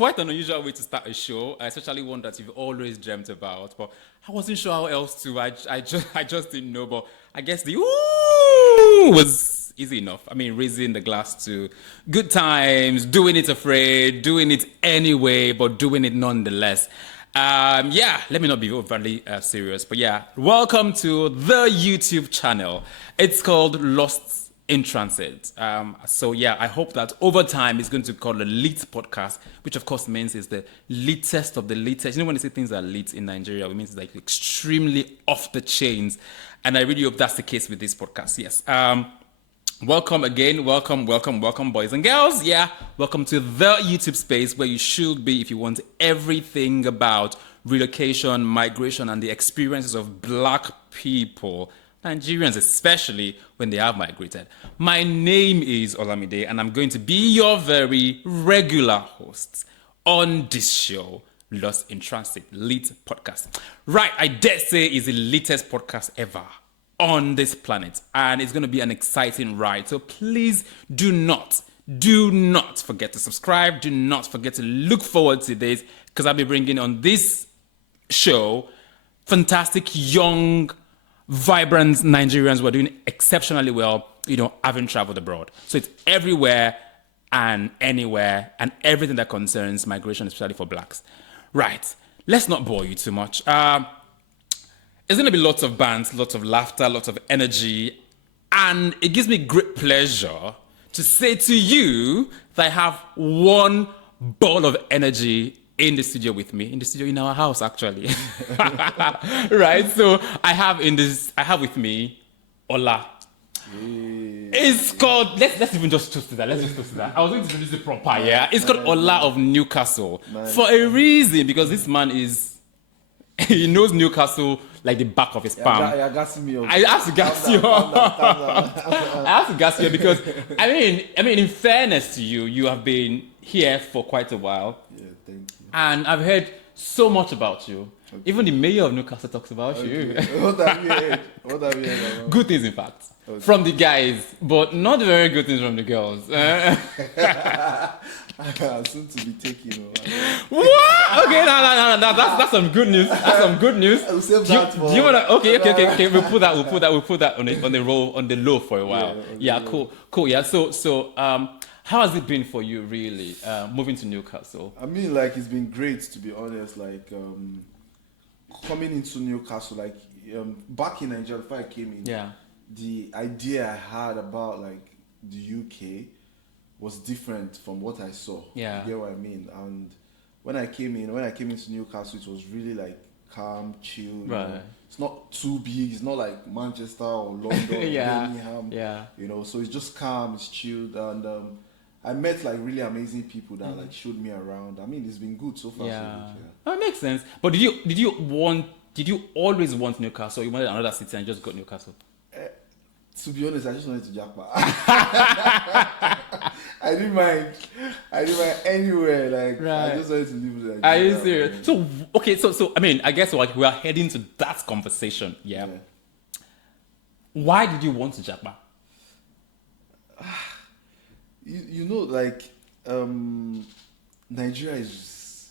quite an unusual way to start a show, especially one that you've always dreamt about. But I wasn't sure how else to. I just didn't know. But I guess the ooh was easy enough. I mean, raising the glass to good times, doing it afraid, doing it anyway, but doing it nonetheless. Yeah, let me not be overly serious, but yeah, welcome to the YouTube channel. It's called Lost in Transit. So yeah, I hope that over time it's going to be called a lit podcast, which of course means it's the latest of the latest. You know, when they say things are lit in Nigeria, it means it's like extremely off the chains. And I really hope that's the case with this podcast. Yes. Welcome again. Welcome, boys and girls. Yeah, welcome to the YouTube space where you should be if you want everything about relocation, migration, and the experiences of Black people, Nigerians especially, when they have migrated. My name is Olamide, and I'm going to be your very regular host on this show, Lost in Transit, Lit Podcast. Right, I dare say it's the latest podcast ever on this planet, and it's going to be an exciting ride. So please do not forget to subscribe. Do not forget to look forward to this, because I'll be bringing on this show fantastic, young, vibrant Nigerians who are doing exceptionally well, you know, having traveled abroad. So it's everywhere and anywhere and everything that concerns migration, especially for Blacks. Right, let's not bore you too much. It's going to be lots of bands, lots of laughter, lots of energy, and it gives me great pleasure to say to you that I have one ball of energy in the studio with me, in our house, actually. Right, so I have with me Ola. It's called, let's even just toast to that. Let's just toast to that. I was going to introduce it proper, yeah. It's called Ola of Newcastle. For a reason, because this man he knows Newcastle like the back of his palm. I have to gas you. I have to gas you because I mean, in fairness to you, you have been here for quite a while. Yeah, thank you. And I've heard so much about you. Okay. Even the mayor of Newcastle talks about you. What have you heard? Good things, in fact, from the guys, but not very good things from the girls. Soon to be taken over. What? Okay, no. That's some good news. That's some good news. I'll save that for. Do you wanna? Okay. We'll put that on the low for a while. Yeah, cool. Yeah. So how has it been for you, really, moving to Newcastle? I mean, like, it's been great, to be honest. Like, coming into Newcastle, like, back in Nigeria, before I came in, yeah, the idea I had about, like, the UK was different from what I saw. Yeah. You get what I mean? And when I came into Newcastle, it was really, like, calm, chill. Right. You know? It's not too big. It's not like Manchester or London or Birmingham. Yeah. You know, so it's just calm, it's chilled, and I met like really amazing people that like showed me around. I mean, it's been good so far. Yeah. So good, yeah. Oh, it makes sense. But did you always want Newcastle? Or you wanted another city and just got Newcastle? To be honest, I just wanted to jackpot. I didn't mind anywhere. Like, right. I just wanted to live like. Are you serious? So okay, so I mean, I guess like we are heading to that conversation. Yeah. Why did you want to jackpot? You know, like, Nigeria is.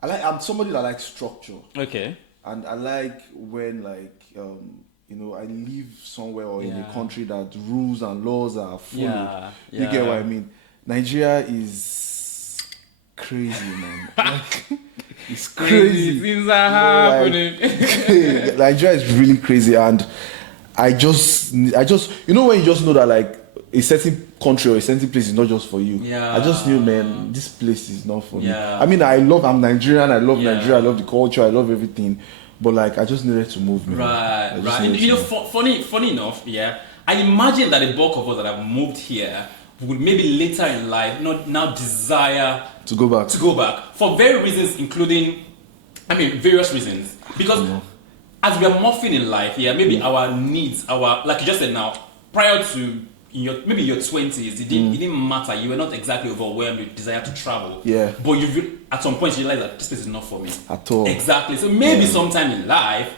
I'm somebody that likes structure. Okay. And I like when, like, you know, I live somewhere or in a country that rules and laws are followed. Yeah. You get what I mean? Nigeria is crazy, man. Like, it's crazy. Things are happening. Like, Nigeria is really crazy, and I just, you know, when you just know that, like, a certain country or a certain place is not just for you. Yeah. I just knew, man, this place is not for me. Yeah. I mean, I'm Nigerian, I love Nigeria, I love the culture, I love everything. But like, I just needed to move, man. Right. You know, funny enough, yeah, I imagine that the bulk of us that have moved here would maybe later in life not now desire to go back for various reasons, including, various reasons. Because as we are morphing in life, maybe our needs, like you just said now, prior to your 20s, it didn't matter. You were not exactly overwhelmed with desire to travel. Yeah. But at some point you realize that this place is not for me. At all. Exactly. So maybe sometime in life,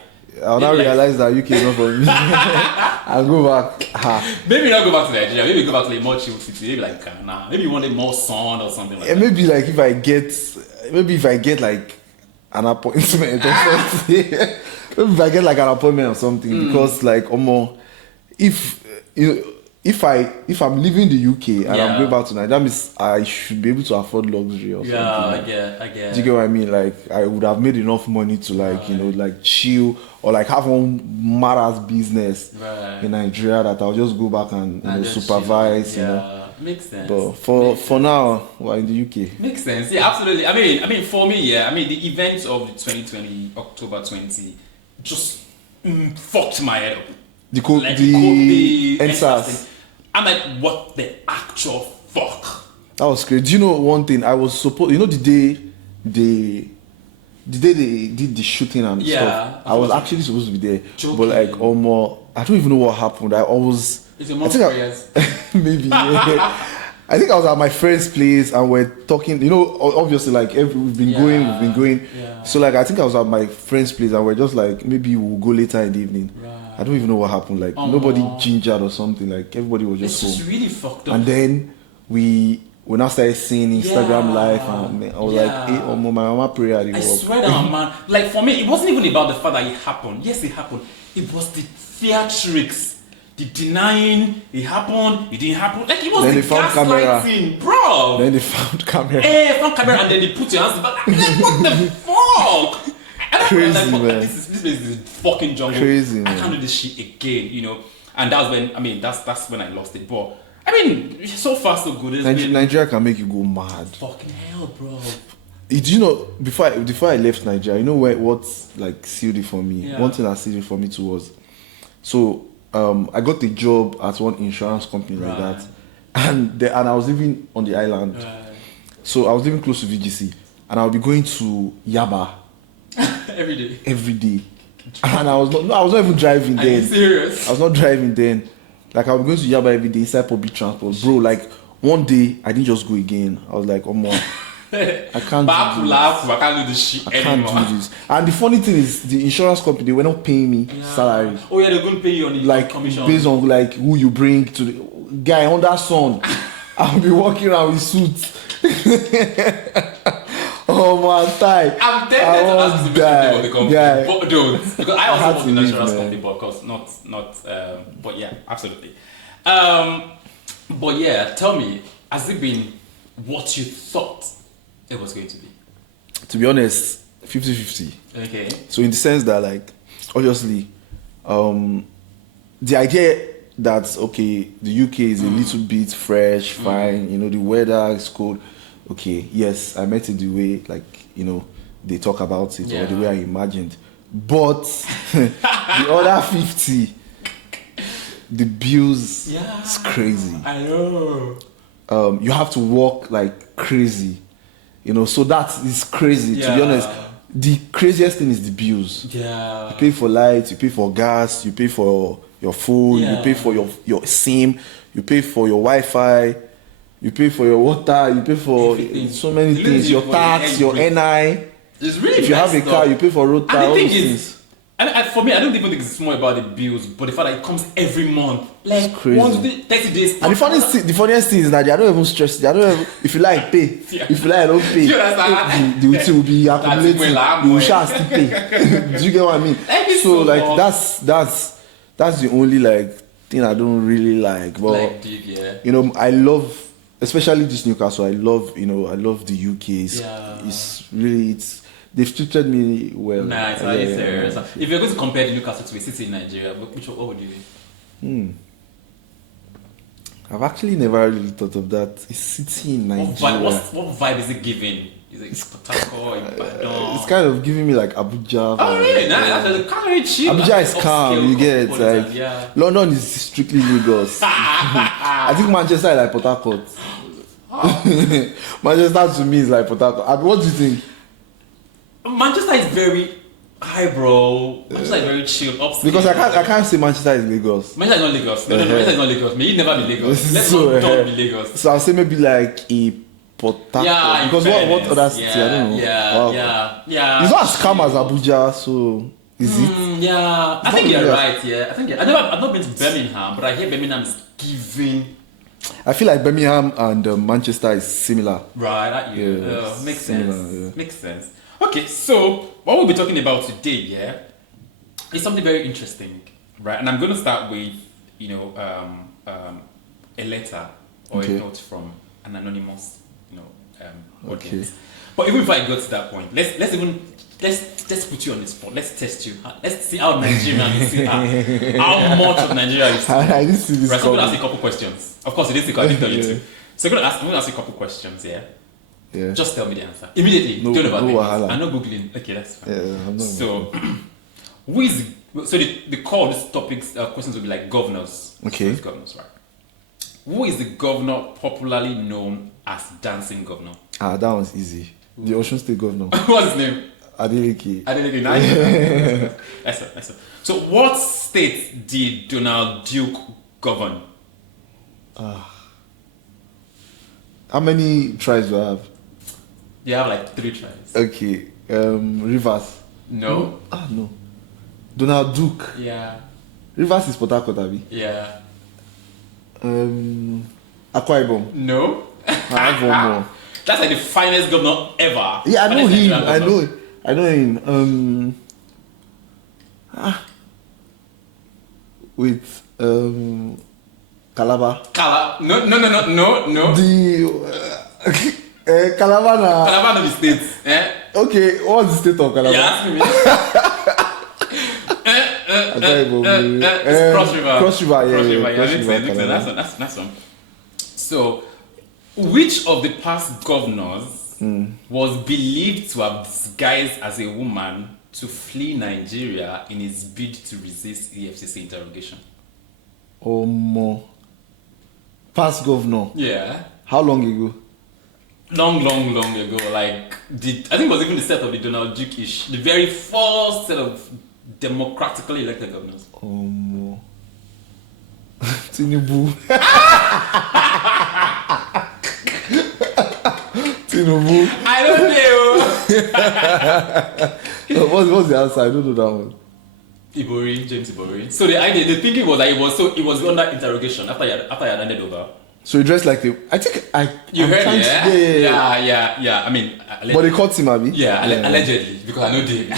I'll now realize that UK is not for me. I'll go back. Maybe not go back to Nigeria. Maybe go back to a more chill city. Maybe like Ghana. Maybe you want more sun or something like that. Maybe like if I get like an appointment. Maybe if I get like an appointment or something, because like if I'm leaving the UK and I'm going back to Nigeria, that means I should be able to afford luxury or something. I get. Do you get what I mean? Like I would have made enough money to like like chill or like have one mad-ass business in Nigeria that I'll just go back and supervise. Chill. You know. Makes sense. But for now, we're in the UK. Makes sense. Yeah, absolutely. I mean, for me, the events of the 2020 October 20 just fucked my head up. The SARS. I'm like, what the actual fuck? That was crazy. Do you know one thing? I was supposed, the day they did the shooting and stuff, I was actually supposed to be there. Joking. But like I don't even know what happened. It's a month prayers. Maybe. I think I was at my friend's place and we're talking. You know, obviously, like we've been going. Yeah. So like I think I was at my friend's place and we're just like maybe we'll go later in the evening. Right. I don't even know what happened. Like nobody gingered or something. Like everybody was just. It's just really fucked up. And then we now started seeing Instagram live and I was like, hey, my mama prayer. I swear down, man. Like for me, it wasn't even about the fact that it happened. Yes, it happened. It was the theatrics. The denying it happened, it didn't happen. Like it was then the gaslighting, bro. Then they found camera. Found camera and then they put your hands back. Like what the fuck? Crazy, man. This is fucking jungle. Crazy, man. I can't do this shit again, you know. And that's when that's when I lost it. But I mean, so far so good. Nigeria can make you go mad. Fucking hell, bro. You know, before I left Nigeria, you know what like sealed it for me? One thing that sealed it for me too was so I got a job at one insurance company like that, and I was living on the island, so I was living close to VGC, and I would be going to Yaba every day, and I was not even driving then. Are you serious? I was not driving then. Like I was going to Yaba every day inside public transport, bro. Like one day I didn't just go again. I was like, oh my. I can't do this shit anymore. Can't do this. And the funny thing is, the insurance company, they were not paying me salary. Oh yeah, they're going to pay you on the like commission based on like who you bring to the guy under sun. I'll be walking around with suits. Oh my time. I'm dead to ask the name of the company. But don't, because I also work in an insurance company, but of course not. But yeah, absolutely. But yeah, tell me, has it been what you thought it was going to be? To be honest, 50-50. Okay. So in the sense that like obviously the idea that okay, the UK is a little bit fresh, fine, you know, the weather is cold. Okay, yes, I met it the way like, you know, they talk about it or the way I imagined. But the other 50, the bills is crazy. I know. You have to work like crazy, you know, so that is crazy. To be honest, the craziest thing is the bills. You pay for lights, you pay for gas, you pay for your food, you pay for your SIM, you pay for your Wi-Fi, you pay for your water, you pay for so many things, your tax, your NI. It's really if you have a car, you pay for road tax, all those things. For me, I don't even think it's more about the bills, but the fact that it comes every month. Like, it's crazy. 30 days. And the funniest thing is that I don't even stress it. I don't even, if you like, pay. If you like, I don't pay. The thing will be accumulating. You shall still pay. Do you get what I mean? So, like, that's the only, like, thing I don't really like. But, like, you know, I love, especially this Newcastle, I love the UK. It's really, they've treated me well. Nice, serious. If you're going to compare the Newcastle to a city in Nigeria, what would you do? I've actually never really thought of that. A city in Nigeria. What vibe is it giving? Is it it's kind of giving me like Abuja. Oh really? That's kind of cheap. Abuja is calm, you get it. Like London is strictly Lagos. I think Manchester is like Port Harcourt. Manchester to me is like Port Harcourt. What do you think? Manchester is very high, bro. Manchester is very chill, upscale. Because I can't say Manchester is Lagos. Manchester is not Lagos. No, Manchester is not Lagos. May you never be Lagos. Let's not be Lagos. So I'll say maybe like a Port Harcourt. Because what other city? I don't know. Yeah. It's not as calm as Abuja, so Is it? Yeah, I think you're right. Yeah, I think I've not been to Birmingham, but I hear Birmingham is giving. I feel like Birmingham and Manchester is similar. Right, makes similar, sense. yeah. Makes sense. Okay, so what we'll be talking about today, yeah, is something very interesting, right? And I'm going to start with, a letter or a note from an anonymous, audience. But even if I go to that point, let's put you on the spot. Let's test you. Let's see how Nigerian you see how much of Nigeria you see. I didn't see this. Right, so I'm going to ask you a couple questions. Of course, it is because I didn't tell you to. So I'm going to ask you a couple questions, yeah? Yeah. Just tell me the answer immediately. No, don't overthink no it. I'm not googling. Okay, that's fine. Yeah, I'm not. So, the core of this topics questions will be like governors. Okay. So it's governors, right? Who is the governor popularly known as dancing governor? That one's easy. The Osun State governor. What's his name? Adeleke. Naija. That's it. So, what state did Donald Duke govern? How many tribes do I have? You have like 3 tribes. Okay. Rivers. No. No. Donald Duke. Yeah. Rivers is Port Harcourt, abi? Yeah. Akwa Ibom. No. I have one more. That's like the finest governor ever. Yeah, I know Finest him. Nigerian governor. I know him. With Calabar. No. The Calabar na. Calabar no be state. Okay, what's the state of Calabar? Yeah, me. It's Cross River. Cross River, yeah. Cross River, Cross makes River, sense. That's one. So, which of the past governors was believed to have disguised as a woman to flee Nigeria in his bid to resist EFCC interrogation? Past governor. Yeah. How long ago? Long ago. Like, I think it was even the set of the Donald Duke-ish, the very first set of democratically elected governors. Tinubu. Tinubu. I don't know. What's the answer? I don't know that one. James Ibori. So the thinking was that it was under interrogation after he had handed over. So he dressed like You heard, yeah. I mean, but they caught him, abi? Yeah, allegedly, because I know they.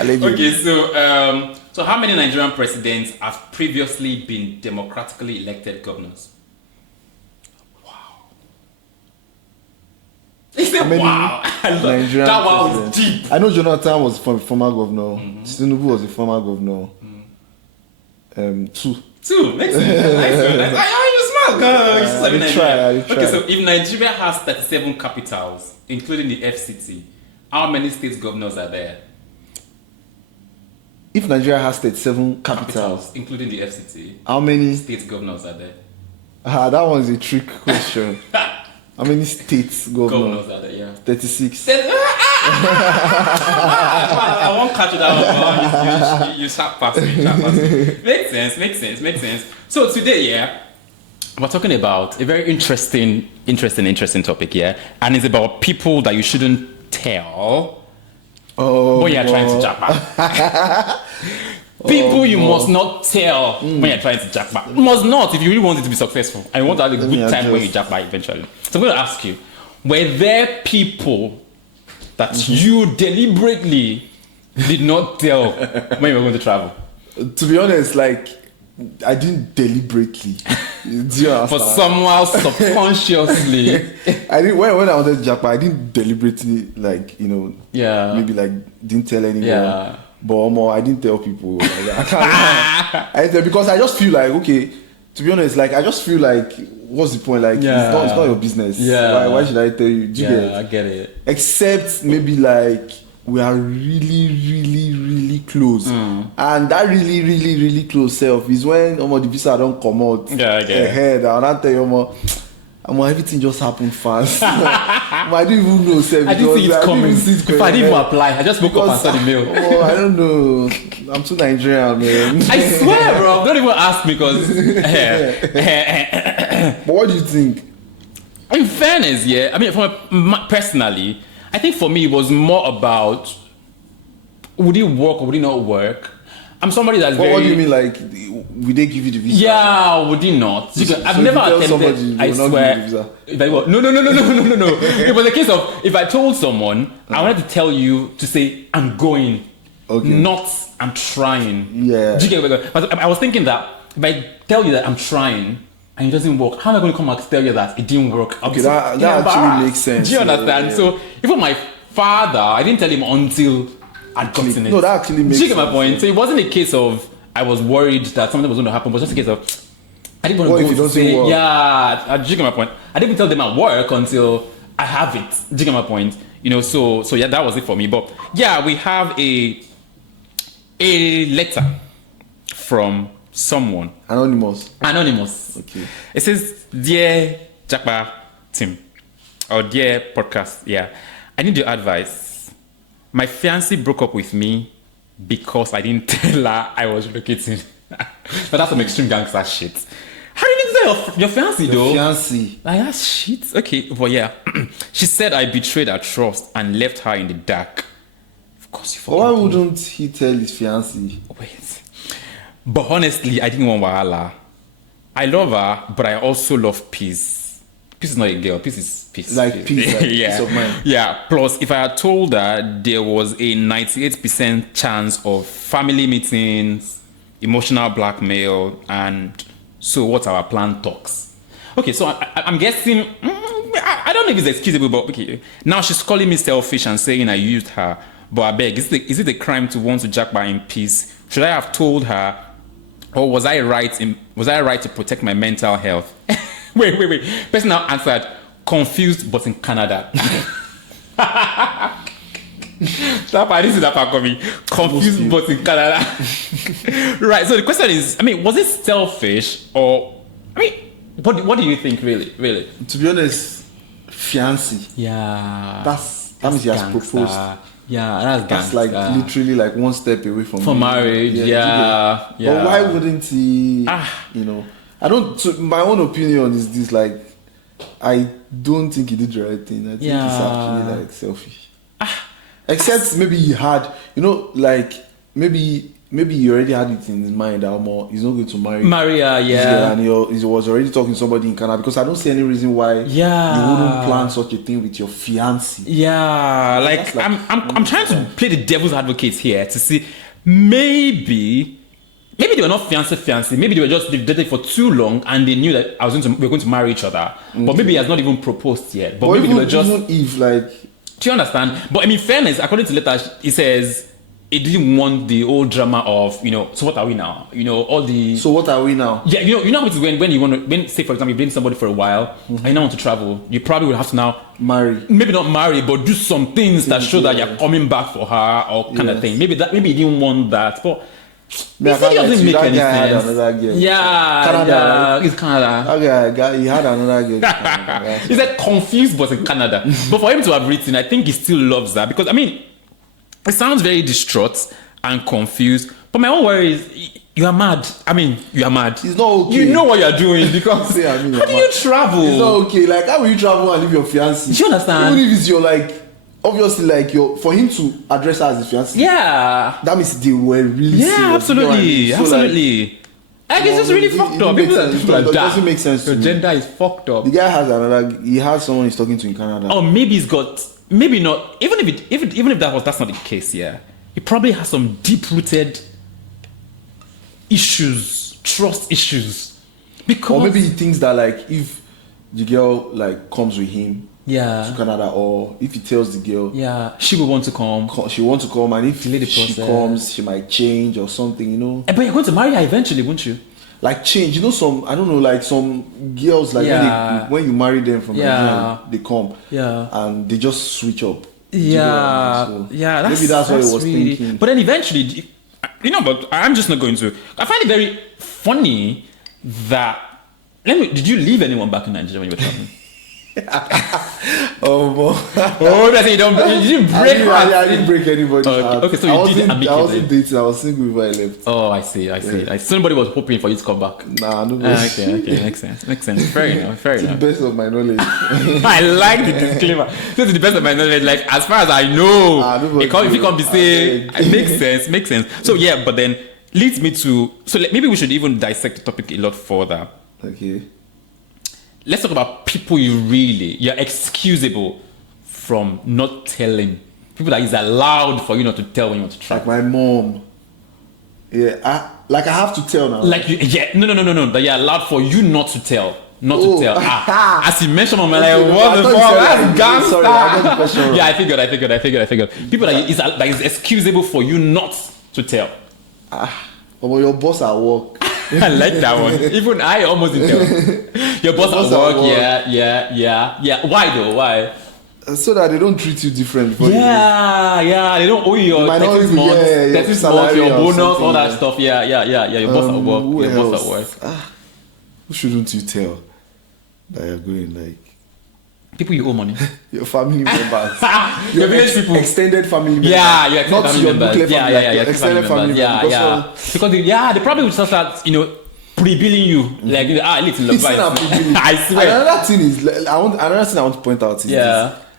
Allegedly. Okay, so how many Nigerian presidents have previously been democratically elected governors? He said, wow. Nigerian that one was deep. I know Jonathan was former governor. Tinubu was a former governor. 2 makes sense. Nice. You smart, girl. I try. Okay, so if Nigeria has 37 capitals, including the FCT, how many state governors are there? If Nigeria has 37 capitals, including the FCT, how many state governors are there? That one's a trick question. How many states governors are there? Yeah. 36. I won't catch that one. You sharp past me. Makes sense. So today, we're talking about a very interesting topic, and it's about people that you shouldn't tell when you're trying to jackpot. People you must not tell when you're trying to jackpot. You must not if you really want it to be successful. I want to have a good time when you jackpot eventually. So I'm going to ask you, were there people that you deliberately did not tell when you were going to travel? To be honest, I didn't deliberately. Do you understand? For somehow subconsciously. I didn't when I wanted to jackpot, I didn't deliberately maybe didn't tell anyone. Yeah. But I didn't tell people. I didn't tell because I just feel like, okay, to be honest, I just feel like, what's the point? It's not your business. Yeah. Why should I tell you? Do you get it? I get it. Except maybe we are really, really, really close. And that really, really, really close self is when the visa don't come out ahead. And I tell you, everything just happened fast. I didn't even know. I didn't see it coming. If I didn't even apply, I just woke up and saw the mail. I don't know. I'm too Nigerian, man. I swear, bro. Don't even ask me because. But what do you think? In fairness, I mean, personally, I think for me it was more about would it work or would it not work? I'm somebody that's But very... what do you mean, like, will they give you the visa? Yeah, would it not? I've never attempted, I swear. If I, no. It was a case of, if I told someone, I wanted to tell you to say, I'm going, not I'm trying. Yeah. Do you get it? But I was thinking that if I tell you that I'm trying and it doesn't work, how am I going to come back to tell you that it didn't work? Okay, that actually makes sense. Do you understand? Yeah. So even my father, I didn't tell him until I'd gotten it. No, that actually makes sense. Do you get my point? So it wasn't a case of I was worried that something was going to happen, but just a case of I didn't want to go to say, work? Yeah, do you get my point? I didn't even tell them at work until I have it. Do you get my point? You know, so yeah, that was it for me. But yeah, we have a letter from someone. Anonymous. Okay. It says, "Dear Jakpa team, or dear podcast, yeah, I need your advice. My fiancée broke up with me because I didn't tell her I was relocating." But that's some extreme gangster shit. How did you tell your fiancée though? Fiancée. Like, that's shit. Okay, but yeah. She said I betrayed her trust and left her in the dark. Of course you forgot. Why wouldn't he tell his fiancée? Wait. But honestly, I didn't want wahala. I love her, but I also love peace. Peace is not a girl. Peace is peace. Like peace, like yeah. peace of mind. Yeah. Plus, if I had told her there was a 98% chance of family meetings, emotional blackmail, and so what's our plan talks. Okay, so I'm guessing, I don't know if it's excusable, but okay. Now she's calling me selfish and saying I used her. But I beg, is it a crime to want to Jakpa in peace? Should I have told her, or was I right to protect my mental health? Wait. Person now answered, confused but in Canada. This is that part coming. Confused but in Canada. Right. So the question is, was it selfish or? What do you think, really? To be honest, fiancé. Yeah. That means he has proposed. Yeah, that's like literally like one step away from marriage. Yeah. But why wouldn't he? You know, I don't. So my own opinion is this: like, I don't think he did the right thing. I think he's actually like selfish. Except maybe he had, like maybe he already had it in his mind that he's not going to marry her, yeah. And he was already talking to somebody in Canada, because I don't see any reason why you wouldn't plan such a thing with your fiancé. Yeah, like I'm trying to play the devil's advocate here to see maybe they were not fiancé. Maybe they were just dated for too long and they knew that we were going to marry each other. Okay. But maybe he has not even proposed yet. But maybe they were just. Even if like. Do you understand? But fairness, according to the letter, it says it didn't want the old drama of, so what are we now? All the... So what are we now? Yeah, you know how it is when you want to, say for example, you've been somebody for a while, and you now want to travel, you probably will have to now... Marry. Maybe not marry, but do some things that show that you're coming back for her or kind of thing. Maybe he didn't want that, but... It doesn't make any sense. Yeah, it's Canada. Okay, he had another girl. He said confused but in Canada. But for him to have written, I think he still loves that, because it sounds very distraught and confused. But my own worry is, you are mad. You are mad. It's not okay. You know what you are doing, because how do you travel? It's not okay. Like, how will you travel and leave your fiancé? Do you understand? Even if it's your obviously, for him to address her as his fiancé. Yeah. That means they were really serious. Absolutely. So absolutely. It's just really fucked up. It doesn't make sense. Your gender is fucked up. The guy has someone he's talking to in Canada. Or maybe he's got, maybe not. Even if that's not the case, yeah. He probably has some deep-rooted issues, trust issues. Or maybe he thinks that if the girl comes with him. Yeah. To Canada, or if he tells the girl, she will want to come. She will want to come, and if she comes, she might change or something, But you're going to marry her eventually, won't you? Change, some, I don't know, some girls when you marry them from Nigeria, they come, and they just switch up. Maybe that's what he was thinking. But then eventually, but I'm just not going to. I find it very funny that. Did you leave anyone back in Nigeria when you were traveling? Oh, that's it. You didn't break I didn't break anybody's heart. Okay, so you did admit I wasn't dating. I was single before I left. Oh, I see. Somebody was hoping for you to come back. Nah, no. Okay, makes sense. Fair enough. To the best of my knowledge. I like the disclaimer. To the best of my knowledge, like as far as I know, if you can't be saying, it makes sense. So yeah, but then leads me to maybe we should even dissect the topic a lot further. Okay. Let's talk about people you're excusable from not telling. People that is allowed for you not to tell when you want to try. Like my mom. Yeah, I have to tell now. Like no. That you're allowed for you not to tell. Not to tell. As you mentioned on my what the fuck? That's gangster. Sorry, I got the question wrong. Yeah, I figured. People that is excusable for you not to tell. Well, your boss at work. I like that one. Even I almost didn't tell. Your boss at work. Yeah. Why though? Why? So that they don't treat you different. Yeah. They don't owe you your 30 months, your bonus, all that stuff. Yeah. Your boss at work. Your boss at work. Who shouldn't you tell that you're going like? People you owe money. Your family members. Your village people. Extended family members. Yeah, your extended family members. Extended family members. Because they probably would start, pre-billing you. Like, little love. I swear. Another thing I want to point out is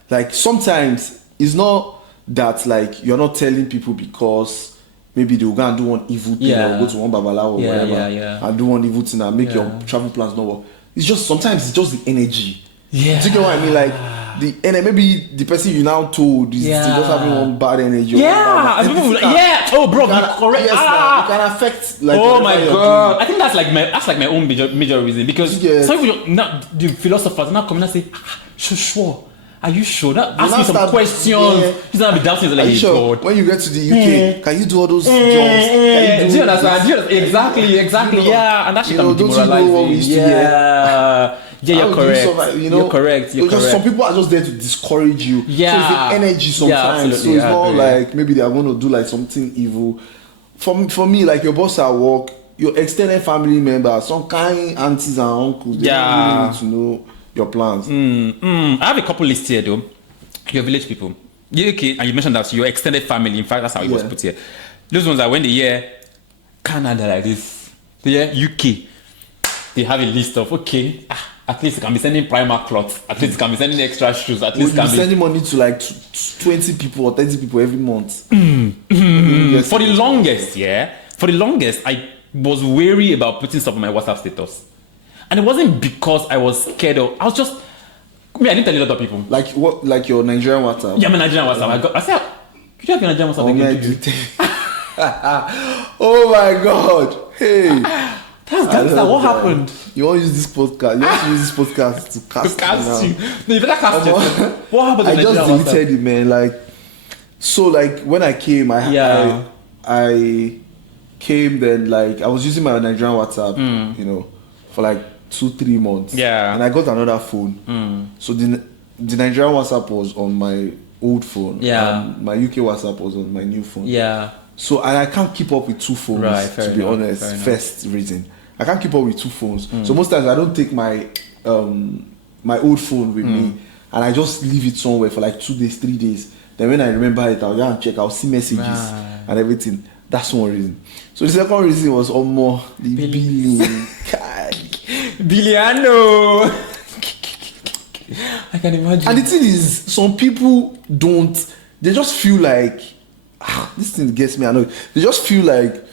like sometimes it's not that like you're not telling people because maybe they will go and do one evil thing or go to one babalawo or whatever and do one evil thing and make your travel plans not work. It's just sometimes it's just the energy. Yeah. Do you get what I mean? Like maybe the person you now told is just having one bad energy. Oh, bro, you're correct. Yes, it can affect. Like, oh my god, I think that's like my own major reason because some people the philosophers now come and say, sure. Are you sure? Ask me some questions. He's not be doubting. Like, sure? When you get to the UK, can you do all those jobs? Do you understand? Exactly. Yeah, and that shit can be demoralizing. Yeah, you're correct. You're correct. Because some people are just there to discourage you. Yeah. So it's the energy sometimes. So it's not like maybe they are going to do like something evil. For me, like your boss at work, your extended family members, some kind aunties and uncles, they don't really need to know your plans. I have a couple lists here though. Your village people. Okay, and you mentioned that your extended family. In fact, that's how it was put here. Those ones that when they hear Canada like this, they hear UK, they have a list of at least you can be sending Primark clothes. At least you can be sending extra shoes. At least you can be sending money to like 20 people or 30 people every month. For the longest, I was wary about putting stuff on my WhatsApp status. And it wasn't because I was scared of. I was just. I didn't tell a lot of people. Like what? Like your Nigerian WhatsApp? Yeah, my Nigerian WhatsApp. I said, could you have your Nigerian WhatsApp again? Oh my god! Hey. That's gangster. What happened? You want to use this podcast? You want to use this podcast to cast you? No, you better cast it. What happened? I just deleted it, man. Like, so like when I came, I came then like I was using my Nigerian WhatsApp, for like 2-3 months. Yeah. And I got another phone. So the Nigerian WhatsApp was on my old phone. Yeah. And my UK WhatsApp was on my new phone. Yeah. So and I can't keep up with two phones. Right, to be honest. First reason. I can't keep up with two phones. So most times I don't take my my old phone with me and I just leave it somewhere for like 2 days, 3 days. Then when I remember it, I'll go and check, I'll see messages and everything. That's one reason. So the second reason was the billing. Biliano. I can imagine. And the thing is, some people they just feel like this thing gets me annoyed. They just feel like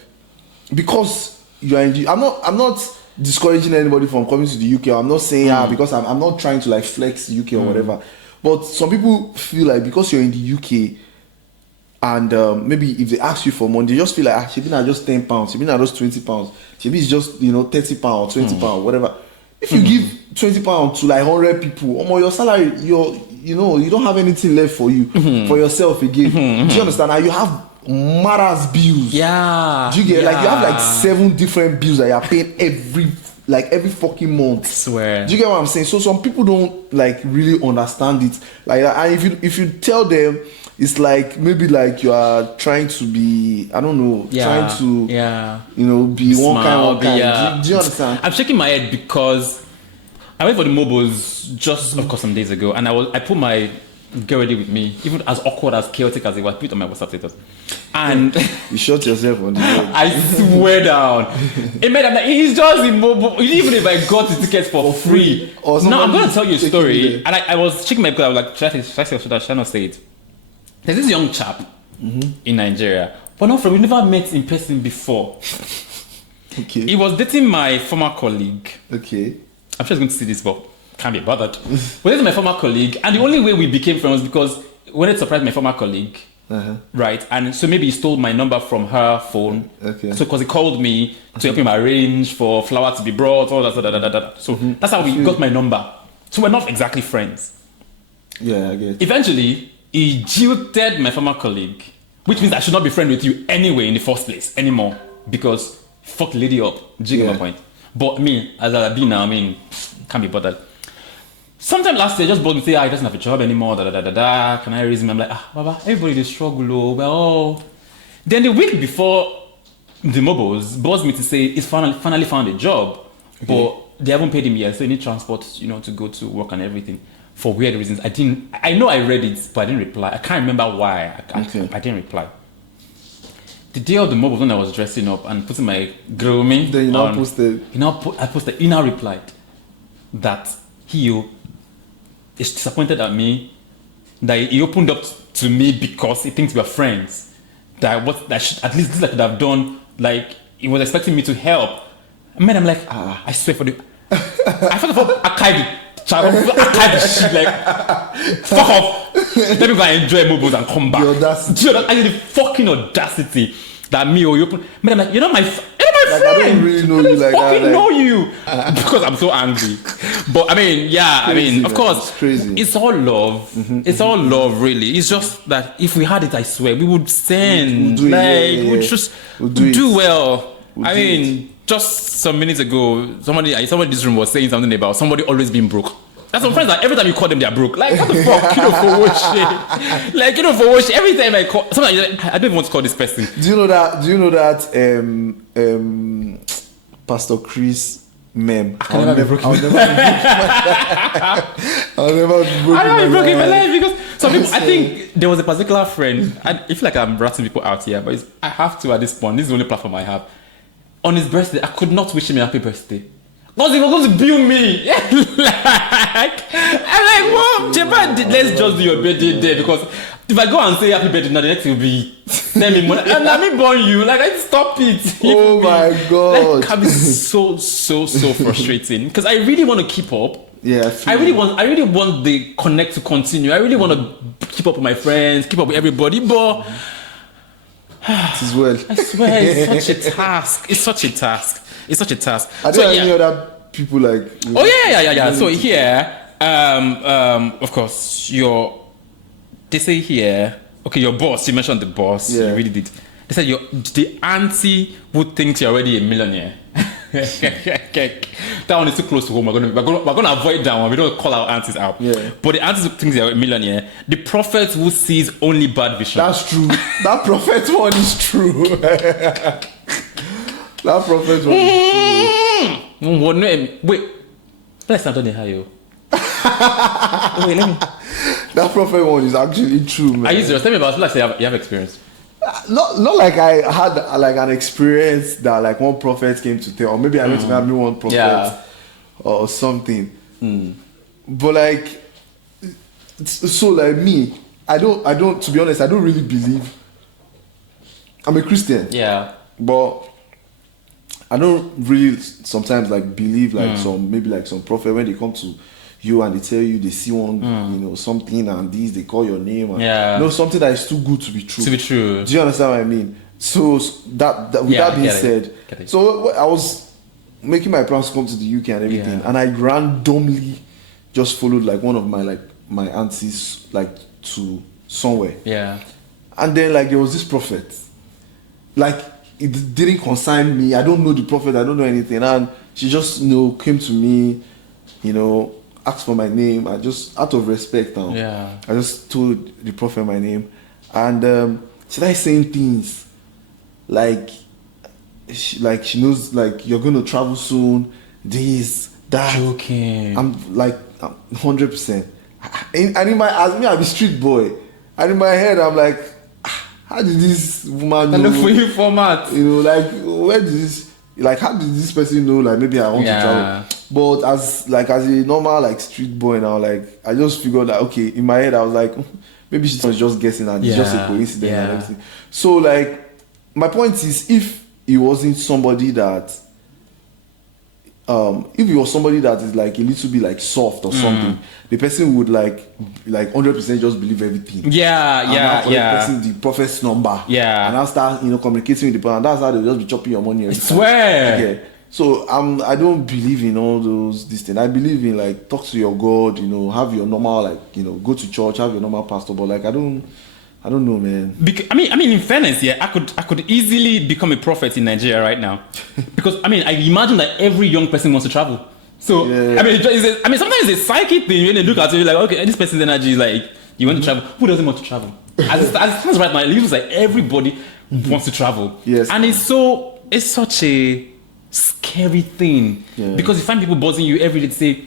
because you are in I'm not discouraging anybody from coming to the UK. I'm not saying because I'm not trying to like flex the UK or whatever. But some people feel like because you're in the UK and maybe if they ask you for money, they just feel like she's been at just £10, she's been at just £20, she's just £30, £20, whatever. If you give £20 to like 100 people, your salary, you don't have anything left for you, for yourself again. Do you understand? And you have mad bills. Yeah. Do you get like you have like 7 different bills that you are paying every fucking month. I swear. Do you get what I'm saying? So some people don't like really understand it. Like, and if you tell them, it's like maybe like you are trying to be, I don't know, trying to be one kind. Do you understand? I'm shaking my head because I went for the mobiles just, of course, some days ago, and I put my girl ready with me, even as awkward, as chaotic as it was, put it on my WhatsApp status. And you shot yourself on the road. I swear down. He's just in mobile. Even if I got the tickets for free. Now, I'm going to tell you a story. And I was checking my because I was like, should I say or should I not say it? There's this young chap in Nigeria, but not from, we never met in person before. Okay. He was dating my former colleague. Okay. I'm sure he's going to see this, but can't be bothered. But this is my former colleague, and the only way we became friends was because when it surprised my former colleague, right? And so maybe he stole my number from her phone. Okay. So because he called me to help him arrange for flour to be brought, all that. So that's how we got my number. So we're not exactly friends. Yeah, I get it. Eventually, he jilted my former colleague, which means I should not be friends with you anyway in the first place anymore because fuck the lady up. Do you get my point? But me, as I be now, can't be bothered. Sometime last year, just bought me say, he doesn't have a job anymore, Can I raise him? I'm like, Baba, everybody they struggle, well. Then the week before the mobiles, buzzed me to say he's finally found a job, but they haven't paid him yet, so he needs transport, to go to work and everything. For weird reasons, I know I read it, but I didn't reply. I can't remember why. I didn't reply. The day of the mobiles, when I was dressing up and putting my grooming, then you now posted. I posted. He now replied that he is disappointed at me, that he opened up to me because he thinks we are friends. At least this I could have done. Like he was expecting me to help. And then I'm like, I swear for the. I first of all archived the shit, like fuck off. Let me go and enjoy mobiles and come back. The audacity. The fucking audacity that me or you open. Man, I'm like, you're not my friend. I don't really know you like that. I fucking know you because I'm so angry. But crazy, of course, it's crazy. It's all love. It's all love, really. It's just that if we had it, I swear, we would send. We'd do well. Just some minutes ago, somebody in this room was saying something about somebody always being broke. There's some friends that every time you call them, they're broke. Like, what the fuck? For what shit? Like, for what shit? Every time I call, sometimes I don't even want to call this person. Do you know that Pastor Chris meme? I'll never be broke. I'll never be broke in my life because some people, I think there was a particular friend, I feel like I'm ratting people out here, but I have to at this point. This is the only platform I have. On his birthday, I could not wish him a happy birthday. Because he was going to bill me. I'm like, Mom, Jepa, let's just do your birthday there. Because if I go and say happy birthday, now the next will be send me money. And let me born you. Like, stop it. Oh my God. That can be so frustrating. Because I really want to keep up. Yeah, I really want the connect to continue. I really want to keep up with my friends, keep up with everybody, but it is well. I swear, it's such a task. It's such a task. Are there any other people like? Oh yeah. So here, of course, they say here. Okay, your boss. You mentioned the boss. Yeah. You really did. They said the auntie who thinks you're already a millionaire. That one is too close to home. We're gonna avoid that one. We don't call our aunties out. Yeah. But the aunties who thinks you're a millionaire. The prophet who sees only bad vision. That's true. That prophet one is true. That prophet one is true. Wait. Let's not do the high. Wait, let me. That prophet one is actually true, man. Are you serious? Tell me about it. Like you have experience. Not like I had like an experience that like one prophet came to tell, or maybe I went to have me one prophet or something. But like, so like me, I don't. To be honest, I don't really believe. I'm a Christian. Yeah. But I don't really sometimes like believe like some prophet when they come to you and they tell you they see one something and they call your name and something that is too good to be true. Do you understand what I mean? So that being said, so I was making my plans to come to the UK and everything, and I randomly just followed like one of my aunties like to somewhere. Yeah. And then like there was this prophet. Like it didn't concern me. I don't know the prophet, I don't know anything. And she just came to me, asked for my name. I just, out of respect now, I just told the prophet my name. And she started saying things like she knows like you're going to travel soon, this, that. Joking. I'm like 100%. And in my, as me, I'm a street boy. And in my head, I'm like, how did this woman know? Look for you format. You know, like, where did this, like, how did this person know, like, maybe I want to travel? But as a normal, like, street boy now, like, I just figured that, okay, in my head, I was like, maybe she was just guessing and it's just a coincidence and everything. So, like, my point is, if he wasn't somebody that, if he was somebody that is like a little bit like soft or something, the person would like 100% just believe everything. The person the prophet's number. And I'll start communicating with the person. And that's how they'll just be chopping your money. I swear. Okay. So I don't believe in all those things. I believe in like talk to your God. Have your normal go to church, have your normal pastor. But like I don't know, man. I mean, in fairness, I could easily become a prophet in Nigeria right now, because I imagine that every young person wants to travel. So I mean, sometimes it's a psychic thing when they look at you like, okay, this person's energy is like, you want to travel. Who doesn't want to travel? As it stands right now, it looks like everybody wants to travel. Yes, and it's such a scary thing because you find people buzzing you every day to say,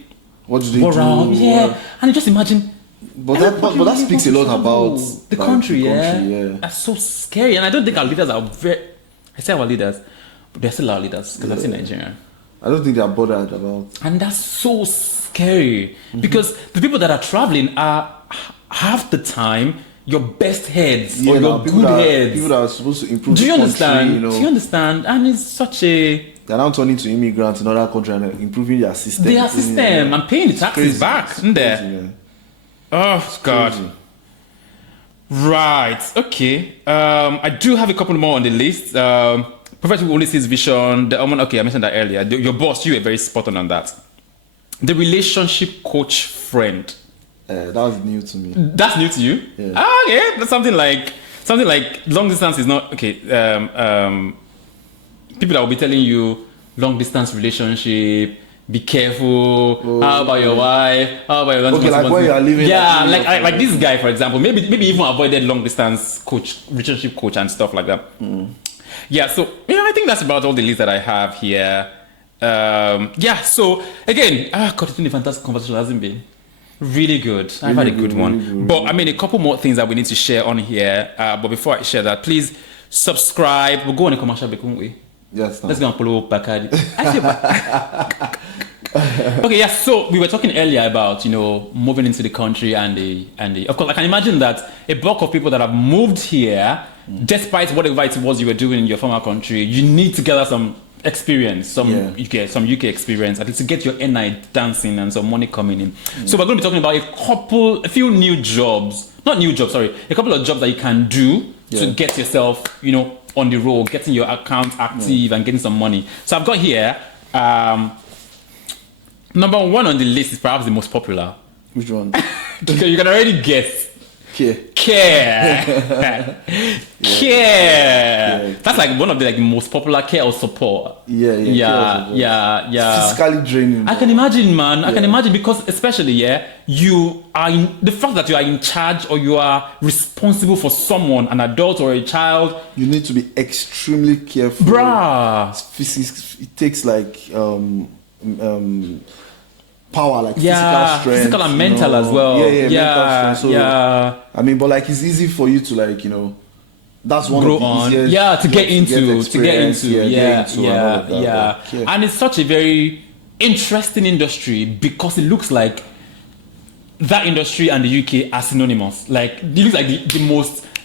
what do they do? And you just imagine. But that speaks a lot about the country. That's so scary, and I don't think our leaders are very. I say our leaders, but they're still our leaders because I've seen Nigeria. I don't think they're bothered about. And that's so scary because the people that are traveling are half the time your best heads or your good heads. People that are supposed to improve. Do you understand? Country, Do you understand? And it's such a. They're now turning to immigrants in other countries and improving their system. Their system and paying the taxes back, isn't there? Crazy, oh God. Crazy. Right. Okay. I do have a couple more on the list. Prophet who only sees vision. I mentioned that earlier. Your boss, you were very spot on that. The relationship coach friend. That was new to me. That's new to you? Yeah. Okay. That's something like long distance is not okay. People that will be telling you long distance relationship. Be careful. How about your wife? How about your okay, like where you are living? Like this guy, for example. Maybe even avoided long distance relationship coach and stuff like that. Yeah, so I think that's about all the list that I have here. So again, God, it's been a fantastic conversation, hasn't it been? Really good. I've had a good one. Good. But a couple more things that we need to share on here. But before I share that, please subscribe. We'll go on a commercial break, won't we? Yes. Let's go and follow Bacardi. Okay, yeah. So we were talking earlier about moving into the country and the of course I can imagine that a bulk of people that have moved here, despite whatever it was you were doing in your former country, you need to gather some experience, some UK experience, at least to get your NI dancing and some money coming in. So we're going to be talking about a couple of jobs that you can do to get yourself, on the road, getting your account active and getting some money. So I've got here. Number one on the list is perhaps the most popular. Which one? You can already guess. Care. That's like one of the most popular care or support. Yeah. Physically draining. I can imagine, man. I can imagine because especially you are the fact that you are in charge or you are responsible for someone, an adult or a child. You need to be extremely careful. Bruh. It takes like power, like physical strength, physical and mental as well. Mental strength. So, but like it's easy for you to like that's one grow of the on, easiest, to get into, and it's such a very interesting industry because it looks like that industry and the UK are synonymous. Like it looks like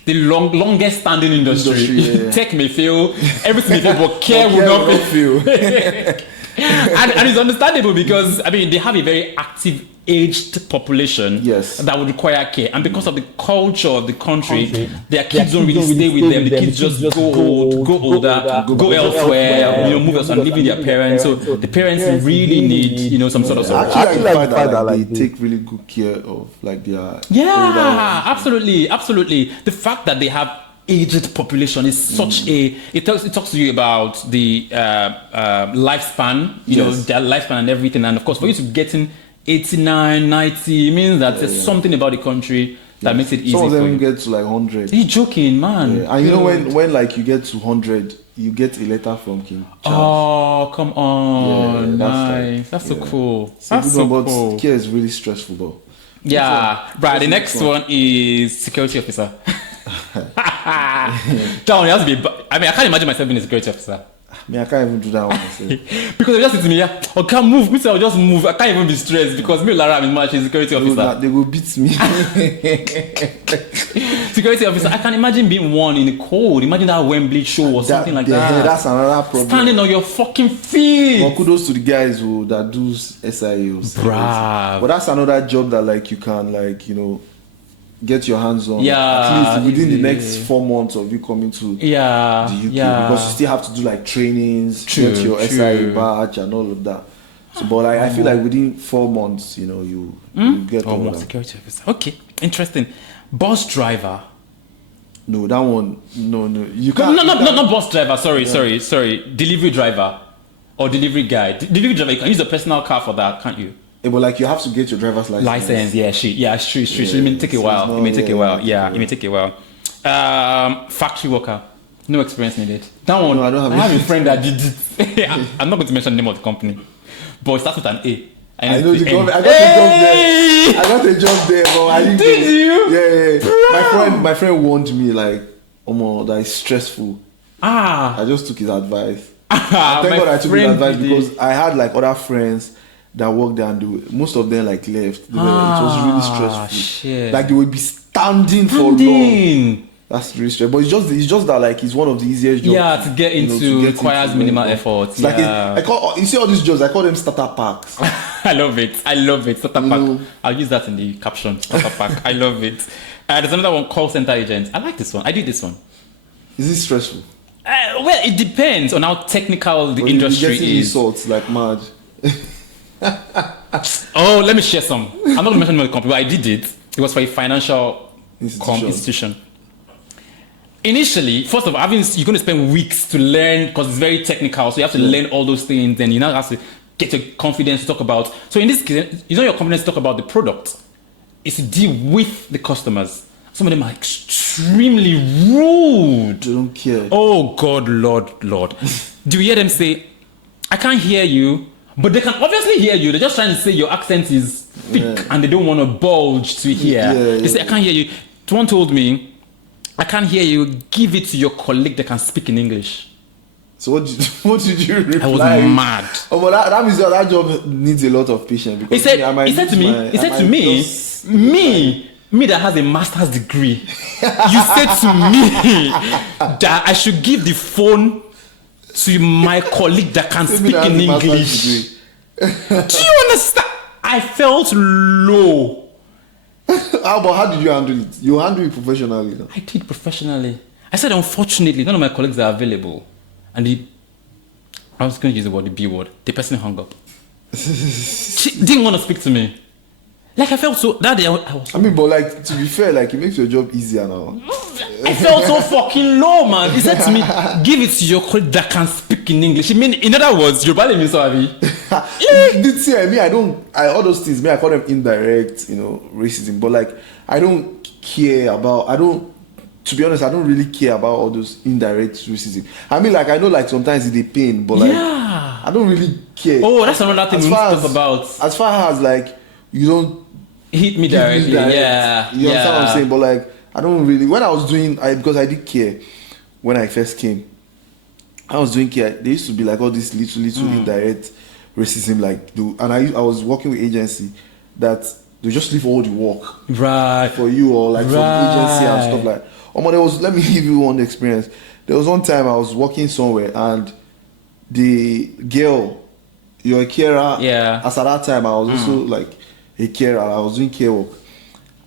the longest standing industry. Tech may fail, everything may fail, but care will not fail. and it's understandable because they have a very active aged population that would require care, and because of the culture of the country, their kids don't really stay with them. The kids just go older, go elsewhere, move us and live with their parents. So the parents really need some sort of support. I actually like the fact that they take really good care of like their absolutely. The fact that they have aged population is such it talks to you about the lifespan, their lifespan and everything, and of course for you to get in 89, 90 means that there's something about the country that makes it easy. Some of them for you. get to like 100. Are you joking, man? Yeah. And you know when like you get to 100, you get a letter from King Charles. Oh, come on. Yeah, nice. That's so cool. That's so so but cool. care is really stressful though. Yeah, right. The next one is security officer. That one has to be. I mean, I can't imagine myself being a security officer. I mean, I can't even do that one myself. Because they just say to me, yeah, I can't move. Me, I'll just move. I can't even be stressed because me, Lara, I'm a security officer. They will beat me. Security officer. I can imagine being one in the cold. Imagine that Wembley show or something like that. Yeah, that's another problem. Standing on your fucking feet. Well, kudos to the guys that do SIA or something. Bruh. But that's another job that like you can like get your hands on. Yeah, at least within the easy. next 4 months of you coming to the Yeah, UK, yeah. because you still have to do like trainings, True, get your true. SIA badge and all of that. So, but like, I feel like within 4 months, you get all more that. security officer. Okay, interesting. Bus driver. No, that one, no, you can't. No, not bus driver. Sorry. Delivery driver or delivery guy. Delivery driver. You can use a personal car for that, can't you? Yeah, but like you have to get your driver's license. It's true. So it may take a while. It may take a while. Yeah, it may take a while. Factory worker. No experience needed. That one. No, I don't have I have a friend that did it. I'm not going to mention the name of the company, but it starts with an A. I know the government. I got a job there. I got a job there, but I didn't. Did you? Yeah. My friend warned me like, that is stressful. I just took his advice. Thank God I took his advice because I had like other friends that worked there and most of them like left. It was really stressful. Shit. Like they would be standing for long. That's really stressful. But it's just that like it's one of the easiest jobs. Yeah, to get into requires minimal effort. It's like you see all these jobs. I call them starter packs. I love it. Starter pack. I'll use that in the caption. Starter pack. I love it. There's another one, call center agent. I like this one. I did this one. Is it stressful? Well, it depends on how technical the industry is. Insults like mad. Oh, let me share some. I'm not going to mention the company, but I did it. It was for a financial institution. Initially, first of all, you're going to spend weeks to learn because it's very technical. So you have to learn all those things. Then you now have to get your confidence to talk about. So in this case, your confidence to talk about the product. It's to deal with the customers. Some of them are extremely rude. They don't care. Oh, God, Lord. Do you hear them say, I can't hear you? But they can obviously hear you. They're just trying to say your accent is thick and they don't want to bulge to hear. They say, I can't hear you. One told me, I can't hear you. Give it to your colleague that can speak in English. So what did you reply? I was mad. Oh, but that means that job needs a lot of patience. He said to me, me that has a master's degree, you said to me that I should give the phone to my colleague that can speak in English. Do you understand? I felt low. How did you handle it? You handle it professionally. No? I did professionally. I said, unfortunately, none of my colleagues are available. And I was going to use the word, the B word. The person hung up. She didn't want to speak to me. Like, I felt so... That day, I mean, but like, to be fair, like, it makes your job easier now. I felt so fucking low, man. He said to me, give it to your colleague that can speak in English. I mean, in other words, you're probably so happy. See, I mean, all those things, I call them indirect, racism. But like, I don't care about, to be honest, I don't really care about all those indirect racism. I mean, like, I know, like, sometimes it's a pain, but like, I don't really care. Oh, that's another thing we talk about. As far as like, you don't hit me directly, yeah. You understand what I'm saying? But like, I don't really, when I was doing, because I did care when I first came, I was doing care, there used to be like all this little indirect racism, like, and I was working with agency that they just leave all the work for you or like for the agency and stuff like that. Let me give you one experience. There was one time I was working somewhere and the girl, you're a carer. Yeah. As at that time, I was also like a carer. I was doing care work.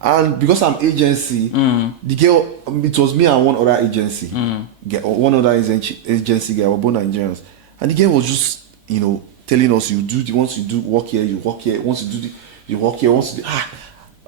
And because I'm agency, the girl, it was me and one other agency. One other agency girl, we're both Nigerians. And the girl was just, telling us, once you do work here, you work here. Once you do you work here. Once you do,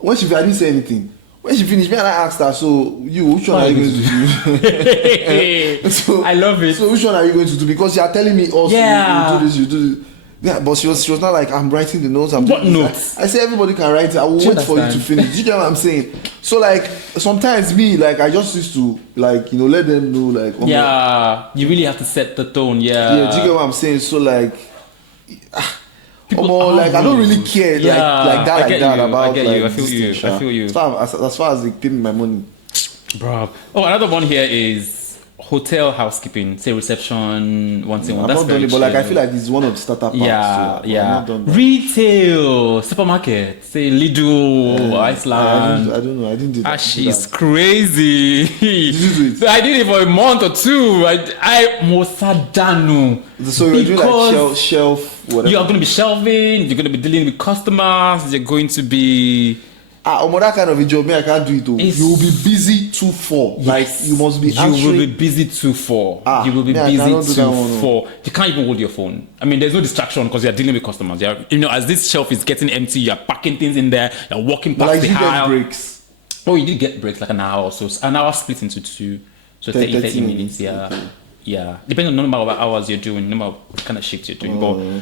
when I didn't say anything. When she finished, me and I asked her, so which one are you going to do? I love it. So which one are you going to do? Because you are telling me also, you do this, you do this. Yeah, but she was not like, I'm writing the notes. I'm What doing this. notes? I said everybody can write it. I will wait for you to finish. Do you get what I'm saying? So like sometimes me, like I just used to like, you know, let them know like, you really have to set the tone. Yeah, do you get what I'm saying? So like people like I don't really care like that about I get like you. I feel you. thing, I feel you. as far as they pay me my money. Bro. Oh, another one here is hotel housekeeping, say reception, one thing. I'm That's not done it, but like I feel like it's one of the starter packs. Yeah, so, yeah. I'm not done that. Retail, supermarket, say Lidl, Iceland. I don't know. I didn't do that. She's crazy. Did you do it? I did it for a month or two. I Mosadanu. So you're doing like shelf, whatever. You are going to be shelving. You're going to be dealing with customers. You're going to be. That kind of a job, me, I can't do it though. You will be busy 2-4. Yes. Like you must be answering. You will be busy 2-4. You will be busy 2-4. You can't even hold your phone. I mean, there's no distraction because you're dealing with customers. As this shelf is getting empty, you're packing things in there. You're walking past the aisle. You get breaks. Oh, you did get breaks like an hour or so. An hour split into 2. So 30 minutes. Yeah. Okay. Yeah. Depending on the number of hours you're doing, number of kind of shifts you're doing. Okay.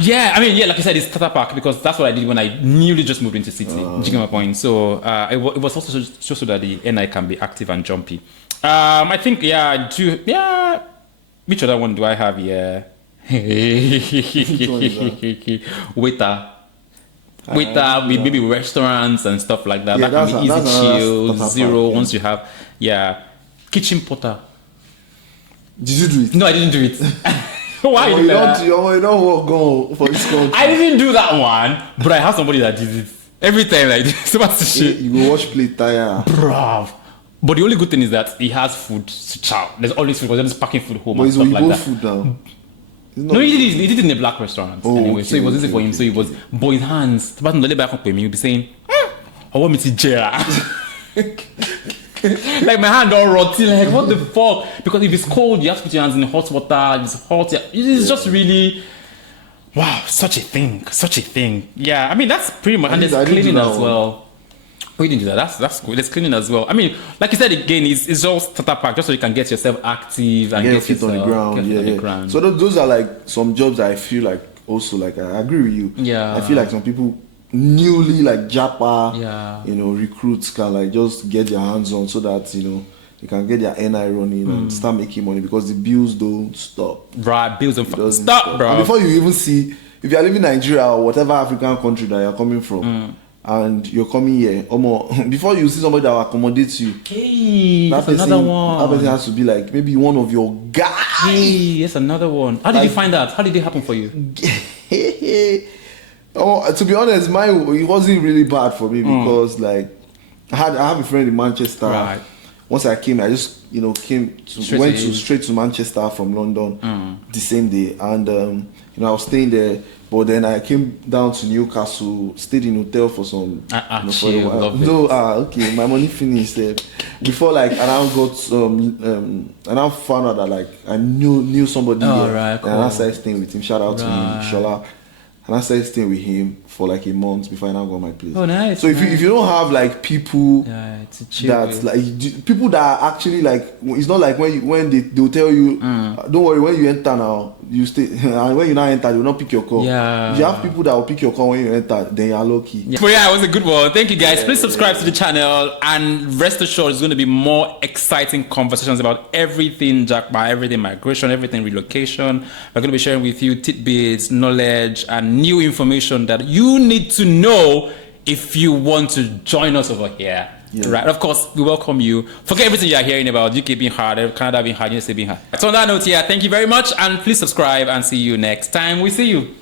Yeah, I mean, like I said, it's starter pack because that's what I did when I newly just moved into city. Do you get my point? So it was also just so that the NI can be active and jumpy. I think, I do. Yeah, which other one do I have here? Waiter, maybe restaurants and stuff like that. Yeah, that can be easy, chill, zero. Once you have, kitchen porter. Did you do it? No, I didn't do it. Why you don't work go for this country. I didn't do that one, but I have somebody that did it every time. Like so much shit. You go watch play tire, bruv. But the only good thing is that he has food to chow. There's always food because they're just packing food home and stuff like that. Food now. No, he did it in a black restaurant anyway. So it was easy for him. So he was, but his hands. The button the back up with me. He'd be saying, "I want me to jail." Like my hand all rotty, like what the fuck? Because if it's cold, you have to put your hands in hot water. If it's hot, it's just really, wow, such a thing. Yeah, I mean that's pretty much, and there's cleaning as well. We didn't do that. That's good. There's cleaning as well. I mean, like you said again, it's all starter pack just so you can get yourself active and get feet on the ground. So those are like some jobs that I feel like also like I agree with you. Yeah, I feel like some people newly like Japa, recruits can like just get their hands on so that they can get their NI running and start making money because the bills don't stop. Right, bills don't stop, bro. And before you even see, if you're living in Nigeria or whatever African country that you're coming from, and you're coming here, before you see somebody that will accommodate you, that's another one. That person has to be like maybe one of your guys. Hey, that's another one. How did you find that? How did it happen for you? To be honest, it wasn't really bad for me because like I have a friend in Manchester. Right. Once I came, I just went straight to Manchester from London the same day, and I was staying there. But then I came down to Newcastle, stayed in hotel for some. For a while. Okay, my money finished. Before like, and I got and I found out that like I knew somebody there, right, cool. And I started staying with him. Shout out to him, Shola. And I started staying with him for like a month before I now got my place. Oh, nice. So if you don't have like people that like people that are actually like, it's not like when they'll tell you, don't worry, when you enter now you stay, and when you now enter they will not pick your call. Yeah. If you have people that will pick your call when you enter, then you are lucky. Yeah. But it was a good one. Thank you guys. Please subscribe to the channel and rest assured it's going to be more exciting conversations about everything Jackpot, everything migration, everything relocation. We're going to be sharing with you tidbits, knowledge, and new information that you need to know if you want to join us over here. Yeah. Right. Of course, we welcome you. Forget everything you are hearing about UK being hard, Canada being hard, USA being hard. So on that note, thank you very much, and please subscribe and see you next time. We see you.